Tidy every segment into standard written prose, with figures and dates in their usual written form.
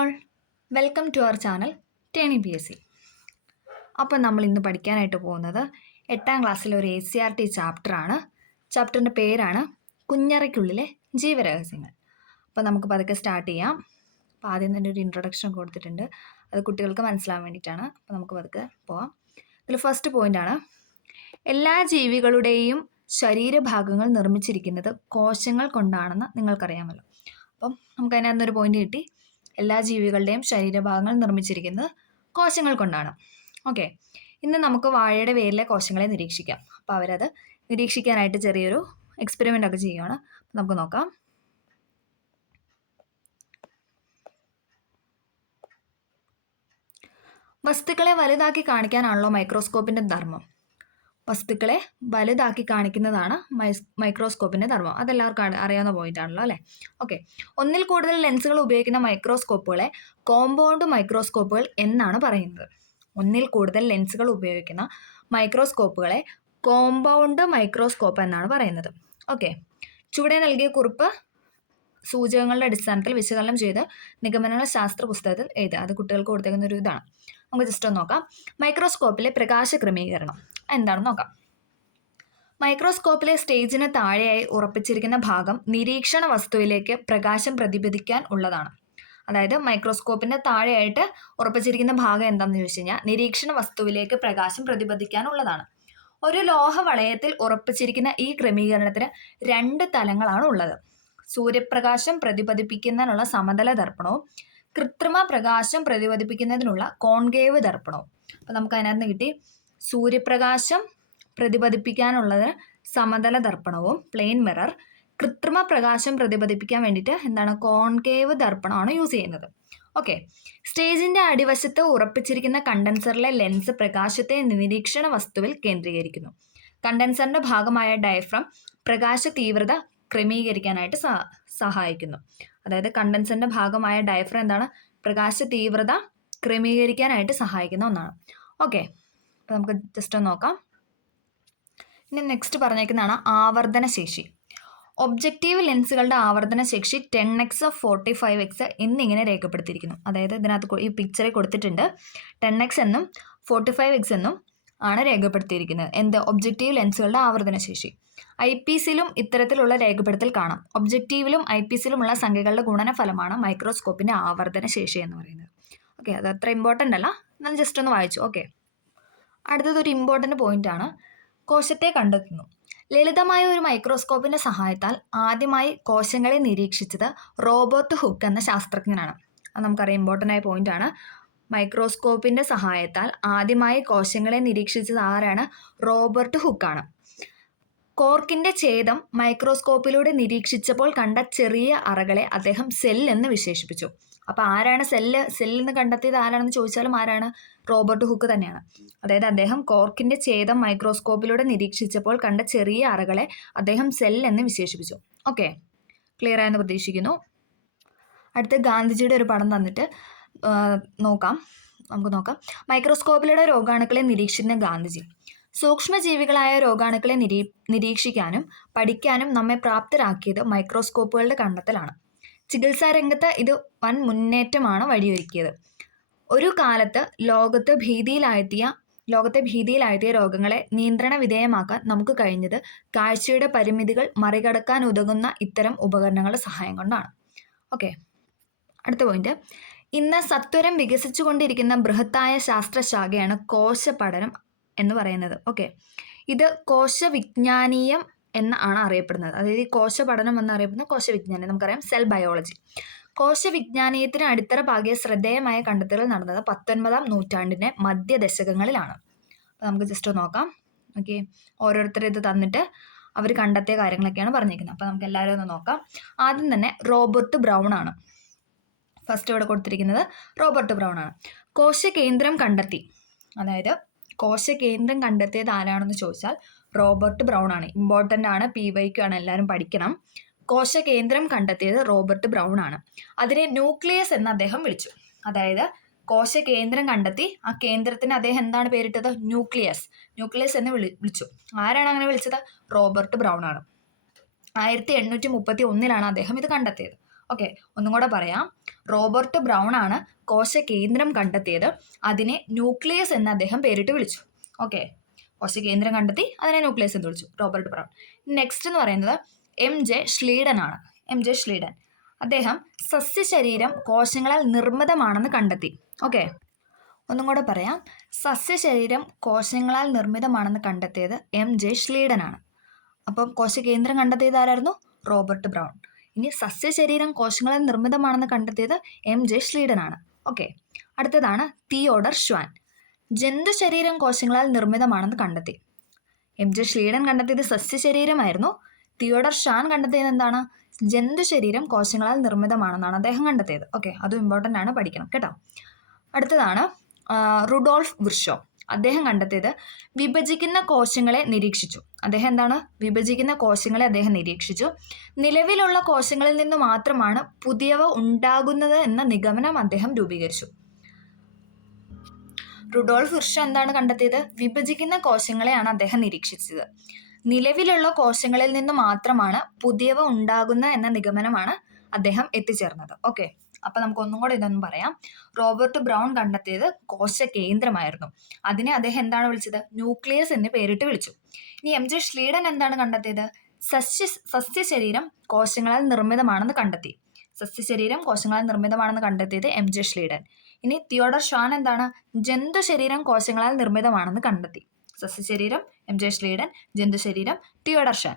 All welcome to our channel Tony P S C. അപ്പോൾ നമ്മൾ ഇന്ന് പഠിക്കാനായിട്ട് പോകുന്നത് 8ാം ക്ലാസ്സിലെ ഒരു ACRT ചാപ്റ്ററാണ്. ചാപ്റ്ററിൻ്റെ പേരാണ് കുഞ്ഞറയ്ക്കുള്ളിലെ ജീവരഹസ്യങ്ങൾ. അപ്പോൾ നമുക്ക് പതുക്കെ സ്റ്റാർട്ട് ചെയ്യാം. അപ്പോൾ ആദ്യം തന്നെ ഒരു ഇൻട്രൊഡക്ഷൻ കൊടുത്തിട്ടുണ്ട്, അത് കുട്ടികൾക്ക് മനസ്സിലാവാൻ വേണ്ടിയിട്ടാണ്. അപ്പോൾ നമുക്ക് പതുക്കെ പോവാം. ഇതിൽ ഫസ്റ്റ് പോയിൻ്റാണ്, എല്ലാ ജീവികളുടെയും ശരീരഭാഗങ്ങൾ നിർമ്മിച്ചിരിക്കുന്നത് കോശങ്ങൾ കൊണ്ടാണെന്ന് നിങ്ങൾക്കറിയാമല്ലോ. അപ്പം നമുക്ക് അതിനകത്തൊരു പോയിന്റ് കിട്ടി, എല്ലാ ജീവികളുടെയും ശരീരഭാഗങ്ങൾ നിർമ്മിച്ചിരിക്കുന്നത് കോശങ്ങൾ കൊണ്ടാണ്. ഓക്കെ, ഇന്ന് നമുക്ക് വാഴയുടെ വേരിലെ കോശങ്ങളെ നിരീക്ഷിക്കാം. അപ്പോൾ അവരത് നിരീക്ഷിക്കാനായിട്ട് ചെറിയൊരു എക്സ്പെരിമെൻ്റ് ഒക്കെ ചെയ്യുകയാണ്. നമുക്ക് നോക്കാം. വസ്തുക്കളെ വലുതാക്കി കാണിക്കാനാണല്ലോ മൈക്രോസ്കോപ്പിൻ്റെ ധർമ്മം. വസ്തുക്കളെ വലുതാക്കി കാണിക്കുന്നതാണ് മൈക്രോസ്കോപ്പിൻ്റെ ധർമ്മം. അതെല്ലാവർക്കും അറിയാവുന്ന പോയിന്റ് ആണല്ലോ അല്ലേ. ഓക്കെ, ഒന്നിൽ കൂടുതൽ ലെൻസുകൾ ഉപയോഗിക്കുന്ന മൈക്രോസ്കോപ്പുകളെ കോമ്പൗണ്ട് മൈക്രോസ്കോപ്പുകൾ എന്നാണ് പറയുന്നത്. ഒന്നിൽ കൂടുതൽ ലെൻസുകൾ ഉപയോഗിക്കുന്ന മൈക്രോസ്കോപ്പുകളെ കോമ്പൗണ്ട് മൈക്രോസ്കോപ്പ് എന്നാണ് പറയുന്നത്. ഓക്കെ, ചുവടെ നൽകിയ കുറിപ്പ് സൂചകങ്ങളുടെ അടിസ്ഥാനത്തിൽ വിശകലനം ചെയ്ത് നിഗമനങ്ങൾ ശാസ്ത്ര പുസ്തകത്തിൽ എഴുതുക. അത് കുട്ടികൾക്ക് കൊടുത്തേക്കുന്ന ഒരു ഇതാണ്. നമുക്ക് ജസ്റ്റ് ഒന്ന് നോക്കാം. മൈക്രോസ്കോപ്പിലെ പ്രകാശ ക്രമീകരണം എന്താണെന്ന് നോക്കാം. മൈക്രോസ്കോപ്പിലെ സ്റ്റേജിന് താഴെയായി ഉറപ്പിച്ചിരിക്കുന്ന ഭാഗം നിരീക്ഷണ വസ്തുവിലേക്ക് പ്രകാശം പ്രതിപദിക്കാൻ ഉള്ളതാണ്. അതായത് മൈക്രോസ്കോപ്പിന്റെ താഴെയായിട്ട് ഉറപ്പിച്ചിരിക്കുന്ന ഭാഗം എന്താണെന്ന് ചോദിച്ചു കഴിഞ്ഞാൽ നിരീക്ഷണ വസ്തുവിലേക്ക് പ്രകാശം പ്രതിപദിക്കാനുള്ളതാണ്. ഒരു ലോഹ വളയത്തിൽ ഉറപ്പിച്ചിരിക്കുന്ന ഈ ക്രമീകരണത്തിന് 2 തലങ്ങളാണ് ഉള്ളത്. സൂര്യപ്രകാശം പ്രതിപദിപ്പിക്കുന്നതിനുള്ള സമതല ദർപ്പണവും കൃത്രിമ പ്രകാശം പ്രതിപദിപ്പിക്കുന്നതിനുള്ള കോൺകേവ് ദർപ്പണവും. അപ്പം നമുക്ക് അതിനകത്ത് കിട്ടി, സൂര്യപ്രകാശം പ്രതിപദിപ്പിക്കാനുള്ളത് സമതല ദർപ്പണവും പ്ലെയിൻ മിറർ, കൃത്രിമ പ്രകാശം പ്രതിപദിപ്പിക്കാൻ വേണ്ടിയിട്ട് എന്താണ് കോൺകേവ് ദർപ്പണമാണ് യൂസ് ചെയ്യുന്നത്. ഓക്കെ, സ്റ്റേജിന്റെ അടിവശത്ത് ഉറപ്പിച്ചിരിക്കുന്ന കണ്ടൻസറിലെ ലെൻസ് പ്രകാശത്തെ നിരീക്ഷണ വസ്തുവിൽ കേന്ദ്രീകരിക്കുന്നു. കണ്ടൻസറിന്റെ ഭാഗമായ ഡയഫ്രം പ്രകാശ തീവ്രത ക്രമീകരിക്കാനായിട്ട് സഹായിക്കുന്നു. അതായത് കണ്ടൻസറിന്റെ ഭാഗമായ ഡയഫ്രം എന്താണ്, പ്രകാശ തീവ്രത ക്രമീകരിക്കാനായിട്ട് സഹായിക്കുന്ന ഒന്നാണ്. ഓക്കെ, അപ്പോൾ നമുക്ക് ജസ്റ്റ് ഒന്ന് നോക്കാം. ഇനി നെക്സ്റ്റ് പറഞ്ഞേക്കുന്നതാണ് ആവർത്തന ശേഷി. ഒബ്ജക്റ്റീവ് ലെൻസുകളുടെ ആവർത്തന ശേഷി 10x 45x എന്നിങ്ങനെ രേഖപ്പെടുത്തിയിരിക്കുന്നു. അതായത് ഇതിനകത്ത് ഈ പിക്ചറിൽ കൊടുത്തിട്ടുണ്ട് 10x എന്നും 45x എന്നും ആണ് രേഖപ്പെടുത്തിയിരിക്കുന്നത്. എന്ത്, ഒബ്ജക്റ്റീവ് ലെൻസുകളുടെ ആവർത്തന ശേഷി. IPCയിലും ഇത്തരത്തിലുള്ള രേഖപ്പെടുത്തൽ കാണാം. ഒബ്ജക്റ്റീവിലും IPCയിലുമുള്ള സംഖ്യകളുടെ ഗുണനഫലമാണ് മൈക്രോസ്കോപ്പിന്റെ ആവർത്തന ശേഷി എന്ന് പറയുന്നത്. ഓക്കെ, അത് അത്ര ഇമ്പോർട്ടൻ്റ് അല്ല, എന്നാൽ ജസ്റ്റ് ഒന്ന് വായിച്ചു. ഓക്കെ, അടുത്തതൊരു ഇമ്പോർട്ടൻ്റ് പോയിന്റ് ആണ്, കോശത്തെ കണ്ടെത്തുന്നു. ലളിതമായ ഒരു മൈക്രോസ്കോപ്പിന്റെ സഹായത്താൽ ആദ്യമായി കോശങ്ങളെ നിരീക്ഷിച്ചത് റോബർട്ട് ഹുക്ക് എന്ന ശാസ്ത്രജ്ഞനാണ്. അത് നമുക്കറിയാം, ഇമ്പോർട്ടൻ്റ് ആയ പോയിന്റ് ആണ്. മൈക്രോസ്കോപ്പിന്റെ സഹായത്താൽ ആദ്യമായി കോശങ്ങളെ നിരീക്ഷിച്ചത് ആരാണ്? റോബർട്ട് ഹുക്കാണ്. കോർക്കിന്റെ ഛേദം മൈക്രോസ്കോപ്പിലൂടെ നിരീക്ഷിച്ചപ്പോൾ കണ്ട ചെറിയ അറകളെ അദ്ദേഹം സെൽ എന്ന് വിശേഷിപ്പിച്ചു. അപ്പോൾ ആരാണ് സെല്ലെന്ന് കണ്ടെത്തിയത് ആരാണെന്ന് ചോദിച്ചാലും ആരാണ്? റോബർട്ട് ഹുക്ക് തന്നെയാണ്. അതായത് അദ്ദേഹം കോർക്കിന്റെ ഛേദം മൈക്രോസ്കോപ്പിലൂടെ നിരീക്ഷിച്ചപ്പോൾ കണ്ട ചെറിയ അറകളെ അദ്ദേഹം സെൽ എന്ന് വിശേഷിപ്പിച്ചു. ഓക്കെ, ക്ലിയർ ആയെന്ന് പ്രതീക്ഷിക്കുന്നു. അടുത്ത് ഗാന്ധിജിയുടെ ഒരു പടം തന്നിട്ട് നമുക്ക് നോക്കാം. മൈക്രോസ്കോപ്പിലൂടെ രോഗാണുക്കളെ നിരീക്ഷിക്കുന്ന ഗാന്ധിജി. സൂക്ഷ്മജീവികളായ രോഗാണുക്കളെ നിരീക്ഷിക്കാനും പഠിക്കാനും നമ്മെ പ്രാപ്തരാക്കിയത് മൈക്രോസ്കോപ്പുകളുടെ കണ്ടെത്തലാണ്. ചികിത്സാ രംഗത്ത് ഇത് വൻ മുന്നേറ്റമാണ് വഴിയൊരുക്കിയത്. ഒരു കാലത്ത് ലോകത്തെ ഭീതിയിലാഴ്ത്തിയ രോഗങ്ങളെ നിയന്ത്രണ വിധേയമാക്കാൻ നമുക്ക് കഴിഞ്ഞത് കാഴ്ചയുടെ പരിമിതികൾ മറികടക്കാൻ ഉതകുന്ന ഇത്തരം ഉപകരണങ്ങളുടെ സഹായം കൊണ്ടാണ്. ഓക്കെ, അടുത്ത പോയിന്റ്, ഇന്ന് സത്വരം വികസിച്ചുകൊണ്ടിരിക്കുന്ന ബൃഹത്തായ ശാസ്ത്രശാഖയാണ് കോശപഠനം എന്ന് പറയുന്നത്. ഓക്കെ, ഇത് കോശവിജ്ഞാനീയം എന്നാണ് അറിയപ്പെടുന്നത്. അതായത് ഈ കോശപഠനം എന്നറിയപ്പെടുന്ന കോശവിജ്ഞാനം, നമുക്കറിയാം സെൽ ബയോളജി. കോശവിജ്ഞാനീയത്തിന് അടിത്തറ പാകിയ ശ്രദ്ധേയമായ കണ്ടെത്തലുകൾ നടന്നത് 19ാം നൂറ്റാണ്ടിൻ്റെ മധ്യദശകങ്ങളിലാണ്. അപ്പോൾ നമുക്ക് ജസ്റ്റ് നോക്കാം. ഓക്കെ, ഓരോരുത്തരും ഇത് തന്നിട്ട് അവർ കണ്ടെത്തിയ കാര്യങ്ങളൊക്കെയാണ് പറഞ്ഞിരിക്കുന്നത്. അപ്പോൾ നമുക്ക് എല്ലാവരും ഒന്ന് നോക്കാം. ആദ്യം തന്നെ റോബർട്ട് ബ്രൗൺ ആണ് ഫസ്റ്റ് ഇവിടെ കൊടുത്തിരിക്കുന്നത്. റോബർട്ട് ബ്രൗൺ ആണ് കോശകേന്ദ്രം കണ്ടെത്തി. അതായത് കോശകേന്ദ്രം കണ്ടെത്തിയത് ആരാണെന്ന് ചോദിച്ചാൽ റോബർട്ട് ബ്രൗൺ ആണ്. ഇമ്പോർട്ടൻ്റ് ആണ്, PYQ ആണ്, എല്ലാവരും പഠിക്കണം. കോശകേന്ദ്രം കണ്ടെത്തിയത് റോബർട്ട് ബ്രൗൺ ആണ്. അതിനെ ന്യൂക്ലിയസ് എന്ന് അദ്ദേഹം വിളിച്ചു. അതായത് കോശകേന്ദ്രം കണ്ടെത്തി, ആ കേന്ദ്രത്തിന് അദ്ദേഹം എന്താണ് പേരിട്ടത്? ന്യൂക്ലിയസ് എന്ന് വിളിച്ചു. ആരാണ് അങ്ങനെ വിളിച്ചത്? റോബർട്ട് ബ്രൗൺ ആണ്. 1831 അദ്ദേഹം ഇത് കണ്ടെത്തിയത്. ഓക്കെ, ഒന്നും കൂടെ പറയാം. റോബർട്ട് ബ്രൗൺ ആണ് കോശകേന്ദ്രം കണ്ടെത്തിയത്. അതിനെ ന്യൂക്ലിയസ് എന്ന് അദ്ദേഹം പേരിട്ട് വിളിച്ചു. ഓക്കെ, കോശകേന്ദ്രം കണ്ടെത്തി, അതിനെ ന്യൂക്ലിയസ് എന്ന് വിളിച്ചു, റോബർട്ട് ബ്രൗൺ. നെക്സ്റ്റ് എന്ന് പറയുന്നത് MJ Schleiden ആണ്. MJ Schleiden അദ്ദേഹം സസ്യശരീരം കോശങ്ങളാൽ നിർമ്മിതമാണെന്ന് കണ്ടെത്തി. ഓക്കെ, ഒന്നും കൂടെ പറയാം. സസ്യശരീരം കോശങ്ങളാൽ നിർമ്മിതമാണെന്ന് കണ്ടെത്തിയത് MJ Schleiden ആണ്. അപ്പം കോശകേന്ദ്രം കണ്ടെത്തിയത് ആരായിരുന്നു? Robert brown. ഇനി സസ്യശരീരം കോശങ്ങളാൽ നിർമ്മിതമാണെന്ന് കണ്ടെത്തിയത് MJ Schleiden ആണ്. ഓക്കെ, അടുത്തതാണ് തിയോഡർ ഷ്വാൻ. ജന്തുശരീരം കോശങ്ങളാൽ നിർമ്മിതമാണെന്ന് കണ്ടെത്തി. MJ Schleiden കണ്ടെത്തിയത് സസ്യശരീരമായിരുന്നു. തിയോഡർ ഷ്വാൻ കണ്ടെത്തിയത് എന്താണ്? ജന്തുശരീരം കോശങ്ങളാൽ നിർമ്മിതമാണെന്നാണ് അദ്ദേഹം കണ്ടെത്തിയത്. ഓക്കെ, അതും ഇമ്പോർട്ടൻ്റ് ആണ്, പഠിക്കണം കേട്ടോ. അടുത്തതാണ് റുഡോൾഫ് വിർഷോ. അദ്ദേഹം കണ്ടെത്തിയത് വിഭജിക്കുന്ന കോശങ്ങളെ നിരീക്ഷിച്ചു. അദ്ദേഹം എന്താണ്? വിഭജിക്കുന്ന കോശങ്ങളെ അദ്ദേഹം നിരീക്ഷിച്ചു. നിലവിലുള്ള കോശങ്ങളിൽ നിന്ന് മാത്രമാണ് പുതിയവ ഉണ്ടാകുന്നത് എന്ന നിഗമനം അദ്ദേഹം രൂപീകരിച്ചു. റുഡോൾഫ് വിർഷോ എന്താണ് കണ്ടെത്തിയത്? വിഭജിക്കുന്ന കോശങ്ങളെയാണ് അദ്ദേഹം നിരീക്ഷിച്ചത്. നിലവിലുള്ള കോശങ്ങളിൽ നിന്ന് മാത്രമാണ് പുതിയവ ഉണ്ടാകുന്ന എന്ന നിഗമനമാണ് അദ്ദേഹം എത്തിച്ചേർന്നത്. ഓക്കെ, അപ്പം നമുക്ക് ഒന്നും കൂടെ ഇതൊന്നും പറയാം. റോബർട്ട് ബ്രൗൺ കണ്ടെത്തിയത് കോശകേന്ദ്രമായിരുന്നു. അതിനെ അദ്ദേഹം എന്താണ് വിളിച്ചത്? ന്യൂക്ലിയസ് എന്ന് പേരിട്ട് വിളിച്ചു. ഇനി MJ Schleiden എന്താണ് കണ്ടെത്തിയത്? സസ്യശരീരം കോശങ്ങളാൽ നിർമ്മിതമാണെന്ന് കണ്ടെത്തി. സസ്യശരീരം കോശങ്ങളാൽ നിർമ്മിതമാണെന്ന് കണ്ടെത്തിയത് MJ Schleiden. ഇനി തിയോഡർ ഷ്വാൻ എന്താണ്? ജന്തുശരീരം കോശങ്ങളാൽ നിർമ്മിതമാണെന്ന് കണ്ടെത്തി. സസ്യശരീരം MJ Schleiden, ജന്തുശരീരം തിയോഡർ ഷ്വാൻ.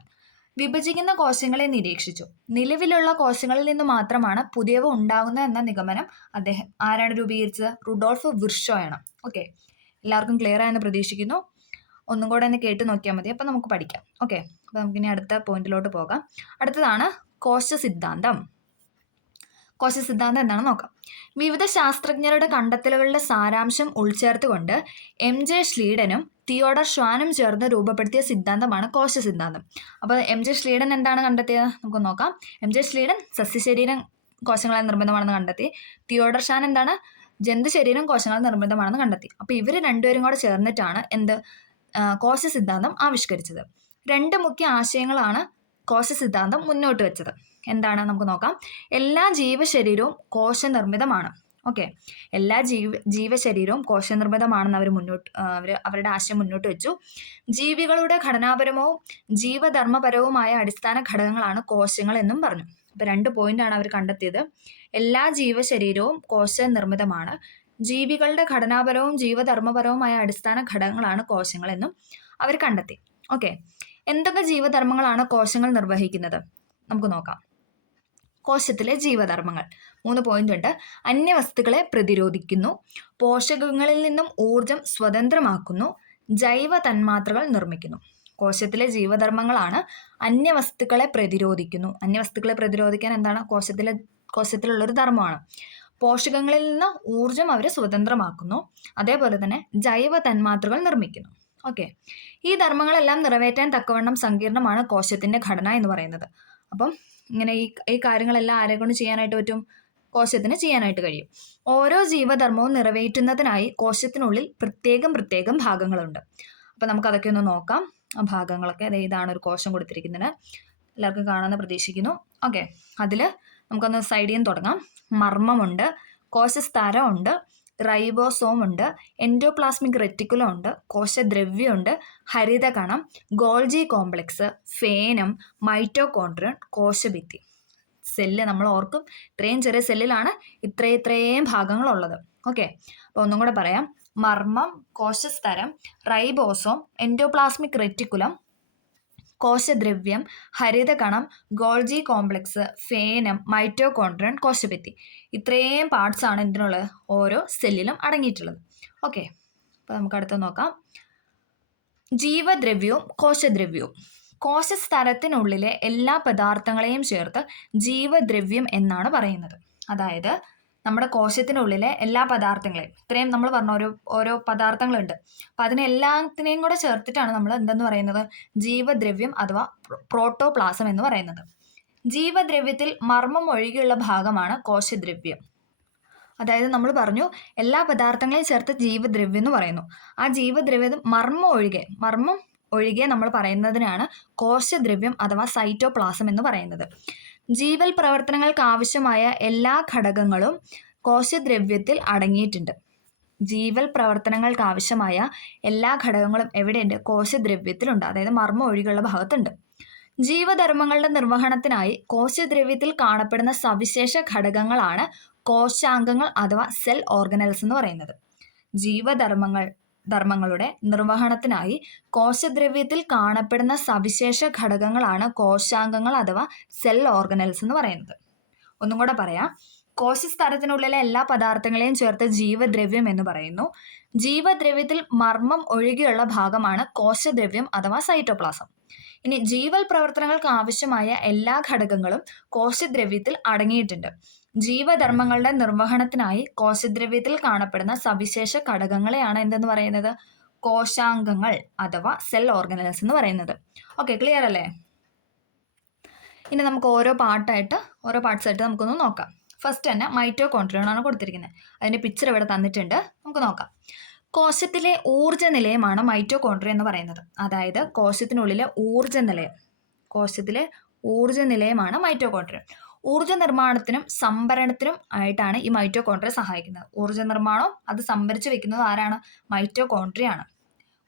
വിഭജിക്കുന്ന കോശങ്ങളെ നിരീക്ഷിച്ചു. നിലവിലുള്ള കോശങ്ങളിൽ നിന്ന് മാത്രമാണ് പുതിയവ ഉണ്ടാകുന്നത് എന്ന നിഗമനം അദ്ദേഹം ആരാണ് രൂപീകരിച്ചത്? റുഡോൾഫ് വിർഷോയാണ്. ഓക്കെ, എല്ലാവർക്കും ക്ലിയർ ആയെന്ന് പ്രതീക്ഷിക്കുന്നു. ഒന്നും കൂടെ ഒന്ന് കേട്ട് നോക്കിയാൽ മതി, അപ്പം നമുക്ക് പഠിക്കാം. ഓക്കെ, അപ്പം നമുക്കിനി അടുത്ത പോയിന്റിലോട്ട് പോകാം. അടുത്തതാണ് കോശസിദ്ധാന്തം. കോശസിദ്ധാന്തം എന്താണെന്ന് നോക്കാം. വിവിധ ശാസ്ത്രജ്ഞരുടെ കണ്ടെത്തലുകളുടെ സാരാംശം ഉൾച്ചേർത്തുകൊണ്ട് MJ Schleidenനും തിയോഡർ ഷ്വാനും ചേർന്ന് രൂപപ്പെടുത്തിയ സിദ്ധാന്തമാണ് കോശസിദ്ധാന്തം. അപ്പോൾ MJ Schleiden എന്താണ് കണ്ടെത്തിയത്? നമുക്ക് നോക്കാം. MJ Schleiden സസ്യശരീരം കോശങ്ങളാൽ നിർമ്മിതമാണെന്ന് കണ്ടെത്തി. തിയോഡർ ഷ്വാൻ എന്താണ്? ജന്തുശരീരം കോശങ്ങളാൽ നിർമ്മിതമാണെന്ന് കണ്ടെത്തി. അപ്പോൾ ഇവർ രണ്ടുപേരും കൂടെ ചേർന്നിട്ടാണ് കോശസിദ്ധാന്തം ആവിഷ്കരിച്ചത്. രണ്ട് മുഖ്യ ആശയങ്ങളാണ് കോശസിദ്ധാന്തം മുന്നോട്ട് വെച്ചത്. എന്താണ്? നമുക്ക് നോക്കാം. എല്ലാ ജീവശരീരവും കോശനിർമ്മിതമാണ്. ഓക്കെ, എല്ലാ ജീവശരീരവും കോശനിർമ്മിതമാണെന്ന് അവരുടെ ആശയം മുന്നോട്ട് വെച്ചു. ജീവികളുടെ ഘടനാപരവും ജീവധർമ്മപരവുമായ അടിസ്ഥാന ഘടകങ്ങളാണ് കോശങ്ങൾ എന്നും പറഞ്ഞു. അപ്പോൾ 2 പോയിന്റാണ് അവർ കണ്ടെത്തിയത്. എല്ലാ ജീവശരീരവും കോശനിർമ്മിതമാണ്. ജീവികളുടെ ഘടനാപരവും ജീവധർമ്മപരവുമായ അടിസ്ഥാന ഘടകങ്ങളാണ് കോശങ്ങൾ എന്നും അവർ കണ്ടെത്തി. ഓക്കെ, എന്തൊക്കെ ജീവധർമ്മങ്ങളാണ് കോശങ്ങൾ നിർവഹിക്കുന്നത്? നമുക്ക് നോക്കാം. കോശത്തിലെ ജീവധർമ്മങ്ങൾ 3 പോയിന്റ് ഉണ്ട്. അന്യവസ്തുക്കളെ പ്രതിരോധിക്കുന്നു, പോഷകങ്ങളിൽ നിന്നും ഊർജം സ്വതന്ത്രമാക്കുന്നു, ജൈവ തന്മാത്രകൾ നിർമ്മിക്കുന്നു. കോശത്തിലെ ജീവധർമ്മങ്ങളാണ് അന്യവസ്തുക്കളെ പ്രതിരോധിക്കുന്നു. അന്യവസ്തുക്കളെ പ്രതിരോധിക്കാൻ എന്താണ്? കോശത്തിലുള്ളൊരു ധർമ്മമാണ്. പോഷകങ്ങളിൽ നിന്ന് ഊർജം അവർ സ്വതന്ത്രമാക്കുന്നു, അതേപോലെ തന്നെ ജൈവ തന്മാത്രകൾ നിർമ്മിക്കുന്നു. ഓക്കെ, ഈ ധർമ്മങ്ങളെല്ലാം നിറവേറ്റാൻ തക്കവണ്ണം സങ്കീർണമാണ് കോശത്തിന്റെ ഘടന എന്ന് പറയുന്നത്. അപ്പം ഇങ്ങനെ ഈ കാര്യങ്ങളെല്ലാം ആരെ കൊണ്ട് ചെയ്യാനായിട്ട് പറ്റും? കോശത്തിന് ചെയ്യാനായിട്ട് കഴിയും. ഓരോ ജീവധർമ്മവും നിറവേറ്റുന്നതിനായി കോശത്തിനുള്ളിൽ പ്രത്യേകം ഭാഗങ്ങളുണ്ട്. അപ്പം നമുക്കതൊക്കെ ഒന്ന് നോക്കാം. ആ ഭാഗങ്ങളൊക്കെ ഇതാണ് ഒരു കോശം കൊടുത്തിരിക്കുന്നത്, എല്ലാവർക്കും കാണാമെന്ന് പ്രതീക്ഷിക്കുന്നു. ഓക്കെ, അതിൽ നമുക്കൊന്ന് സൈഡിൽ നിന്ന് തുടങ്ങാം. മർമ്മമുണ്ട്, കോശസ്തരമുണ്ട്, റൈബോസോം ഉണ്ട്, എൻഡോപ്ലാസ്മിക് റെറ്റിക്കുലം ഉണ്ട്, കോശദ്രവ്യമുണ്ട്, ഹരിതകണം, ഗോൾജി കോംപ്ലക്സ്, ഫേനം, മൈറ്റോകോൺഡ്രിയൻ, കോശഭിത്തി. സെല്ല് നമ്മൾ ഓർക്കും, ഇത്രയും ചെറിയ സെല്ലിലാണ് ഇത്രയും ഭാഗങ്ങളുള്ളത്. ഓക്കെ, അപ്പോൾ ഒന്നും കൂടെ പറയാം. മർമ്മം, കോശസ്തരം, റൈബോസോം, എൻഡോപ്ലാസ്മിക് റെറ്റിക്കുലം, കോശദ്രവ്യം, ഹരിതകണം, ഗോൾജി കോംപ്ലക്സ്, ഫേനം, മൈറ്റോകോൺഡ്രിയൻ, കോശഭിത്തി. ഇത്രയും പാർട്സ് ആണ് ഇതിനുള്ളത്, ഓരോ സെല്ലിലും അടങ്ങിയിട്ടുള്ളത്. ഓക്കെ, അപ്പോൾ നമുക്ക് അടുത്ത് നോക്കാം. ജീവദ്രവ്യവും കോശദ്രവ്യവും. കോശസ്തരത്തിനുള്ളിലെ എല്ലാ പദാർത്ഥങ്ങളെയും ചേർത്ത് ജീവദ്രവ്യം എന്നാണ് പറയുന്നത്. അതായത് നമ്മുടെ കോശത്തിനുള്ളിലെ എല്ലാ പദാർത്ഥങ്ങളെയും, ഇത്രയും നമ്മൾ പറഞ്ഞ ഓരോ പദാർത്ഥങ്ങളുണ്ട്, അപ്പം അതിനെല്ലാത്തിനെയും കൂടെ ചേർത്തിട്ടാണ് നമ്മൾ എന്തെന്ന് പറയുന്നത്? ജീവദ്രവ്യം അഥവാ പ്രോട്ടോപ്ലാസം എന്ന് പറയുന്നത്. ജീവദ്രവ്യത്തിൽ മർമ്മം ഒഴികെയുള്ള ഭാഗമാണ് കോശദ്രവ്യം. അതായത് നമ്മൾ പറഞ്ഞു എല്ലാ പദാർത്ഥങ്ങളെയും ചേർത്ത് ജീവദ്രവ്യം എന്ന് പറയുന്നു. ആ ജീവദ്രവ്യം മർമ്മം ഒഴികെ നമ്മൾ പറയുന്നതിനാണ് കോശദ്രവ്യം അഥവാ സൈറ്റോപ്ലാസം എന്ന് പറയുന്നത്. ജീവൽ പ്രവർത്തനങ്ങൾക്ക് ആവശ്യമായ എല്ലാ ഘടകങ്ങളും കോശദ്രവ്യത്തിൽ അടങ്ങിയിട്ടുണ്ട്. ജീവൽ പ്രവർത്തനങ്ങൾക്ക് ആവശ്യമായ എല്ലാ ഘടകങ്ങളും എവിടെയുണ്ട്? കോശദ്രവ്യത്തിലുണ്ട്, അതായത് മർമ്മ ഒഴികെയുള്ള ഭാഗത്തുണ്ട്. ജീവധർമ്മങ്ങളുടെ നിർവഹണത്തിനായി കോശദ്രവ്യത്തിൽ കാണപ്പെടുന്ന സവിശേഷ ഘടകങ്ങളാണ് കോശാംഗങ്ങൾ അഥവാ സെൽ ഓർഗനൽസ് എന്ന് പറയുന്നത്. ധർമ്മങ്ങളുടെ നിർവഹണത്തിനായി കോശദ്രവ്യത്തിൽ കാണപ്പെടുന്ന സവിശേഷ ഘടകങ്ങളാണ് കോശാംഗങ്ങൾ അഥവാ സെൽ ഓർഗനൽസ് എന്ന് പറയുന്നത്. ഒന്നും കൂടെ പറയാം. കോശസ്തരത്തിനുള്ളിലെ എല്ലാ പദാർത്ഥങ്ങളെയും ചേർത്ത് ജീവദ്രവ്യം എന്ന് പറയുന്നു. ജീവദ്രവ്യത്തിൽ മർമ്മം ഒഴികെയുള്ള ഭാഗമാണ് കോശദ്രവ്യം അഥവാ സൈറ്റോപ്ലാസം. ഇനി ജീവൽ പ്രവർത്തനങ്ങൾക്ക് ആവശ്യമായ എല്ലാ ഘടകങ്ങളും കോശദ്രവ്യത്തിൽ അടങ്ങിയിട്ടുണ്ട്. ജീവധർമ്മങ്ങളുടെ നിർവഹണത്തിനായി കോശദ്രവ്യത്തിൽ കാണപ്പെടുന്ന സവിശേഷ ഘടകങ്ങളെയാണ് എന്തെന്ന് പറയുന്നത്? കോശാംഗങ്ങൾ അഥവാ സെൽ ഓർഗനൽസ് എന്ന് പറയുന്നത്. ഓക്കെ, ക്ലിയർ അല്ലേ? ഇനി നമുക്ക് ഓരോ പാർട്സായിട്ട് നമുക്കൊന്ന് നോക്കാം. ഫസ്റ്റ് തന്നെ മൈറ്റോകോൺട്രിയം ആണ് കൊടുത്തിരിക്കുന്നത്. അതിൻ്റെ പിക്ചർ ഇവിടെ തന്നിട്ടുണ്ട്, നമുക്ക് നോക്കാം. കോശത്തിലെ ഊർജ്ജ നിലയമാണ് മൈറ്റോകോൺട്രിയ എന്ന് പറയുന്നത്. അതായത് കോശത്തിനുള്ളിലെ ഊർജ്ജ നിലയമാണ് മൈറ്റോകോൺട്രിയ. ഊർജ്ജ നിർമ്മാണത്തിനും സംഭരണത്തിനും ആയിട്ടാണ് ഈ മൈറ്റോകോൺട്രിയ സഹായിക്കുന്നത്. ഊർജ്ജ നിർമ്മാണം അത് സംഭരിച്ചു വെക്കുന്നത് ആരാണ്? മൈറ്റോകോൺട്രിയ ആണ്.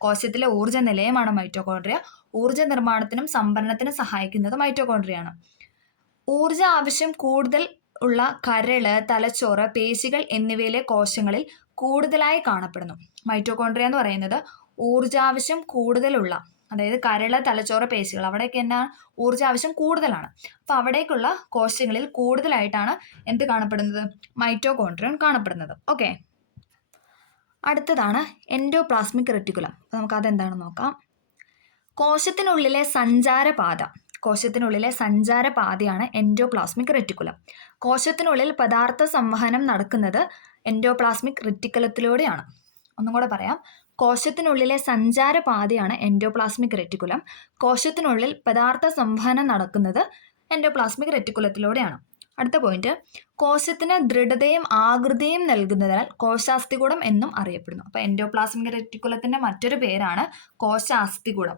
കോശത്തിലെ ഊർജ്ജ നിലയമാണ് മൈറ്റോകോൺട്രിയ. ഊർജ്ജ നിർമ്മാണത്തിനും സംഭരണത്തിനും സഹായിക്കുന്നത് മൈറ്റോകോൺട്രിയ ആണ്. ഊർജ്ജ ആവശ്യം കൂടുതൽ ഉള്ള കരള്, തലച്ചോറ്, പേശികൾ എന്നിവയിലെ കോശങ്ങളിൽ കൂടുതലായി കാണപ്പെടുന്നു. മൈറ്റോകോൺട്രിയ എന്ന് പറയുന്നത് ഊർജാവശ്യം കൂടുതലുള്ള, അതായത് കരള്, തലച്ചോറ്, പേശികൾ, അവിടെയൊക്കെ എന്നാ ഊർജാവശ്യം കൂടുതലാണ്. അപ്പോൾ അവിടേക്കുള്ള കോശങ്ങളിൽ കൂടുതലായിട്ടാണ് എന്ത് കാണപ്പെടുന്നത്? മൈറ്റോകോൺട്രിയം കാണപ്പെടുന്നത്. ഓക്കെ, അടുത്തതാണ് എൻഡോപ്ലാസ്മിക് റെറ്റിക്കുലം. അപ്പോൾ നമുക്ക് അതെന്താണെന്ന് നോക്കാം. കോശത്തിനുള്ളിലെ സഞ്ചാരപാതയാണ് എൻഡോപ്ലാസ്മിക് റെറ്റിക്കുലം. കോശത്തിനുള്ളിൽ പദാർത്ഥ സംവഹനം നടക്കുന്നത് എൻഡോപ്ലാസ്മിക് റെറ്റിക്കുലത്തിലൂടെയാണ്. ഒന്നും കൂടെ പറയാം. കോശത്തിനുള്ളിലെ സഞ്ചാരപാതയാണ് എൻഡോപ്ലാസ്മിക് റെറ്റിക്കുലം. കോശത്തിനുള്ളിൽ പദാർത്ഥ സംവഹനം നടക്കുന്നത് എൻഡോപ്ലാസ്മിക് റെറ്റിക്കുലത്തിലൂടെയാണ്. അടുത്ത പോയിന്റ്, കോശത്തിന് ദൃഢതയും ആകൃതിയും നൽകുന്നതിനാൽ കോശാസ്ഥികൂടം എന്നും അറിയപ്പെടുന്നു. അപ്പോൾ എൻഡോപ്ലാസ്മിക് റെറ്റിക്കുലത്തിൻ്റെ മറ്റൊരു പേരാണ് കോശാസ്ഥികൂടം.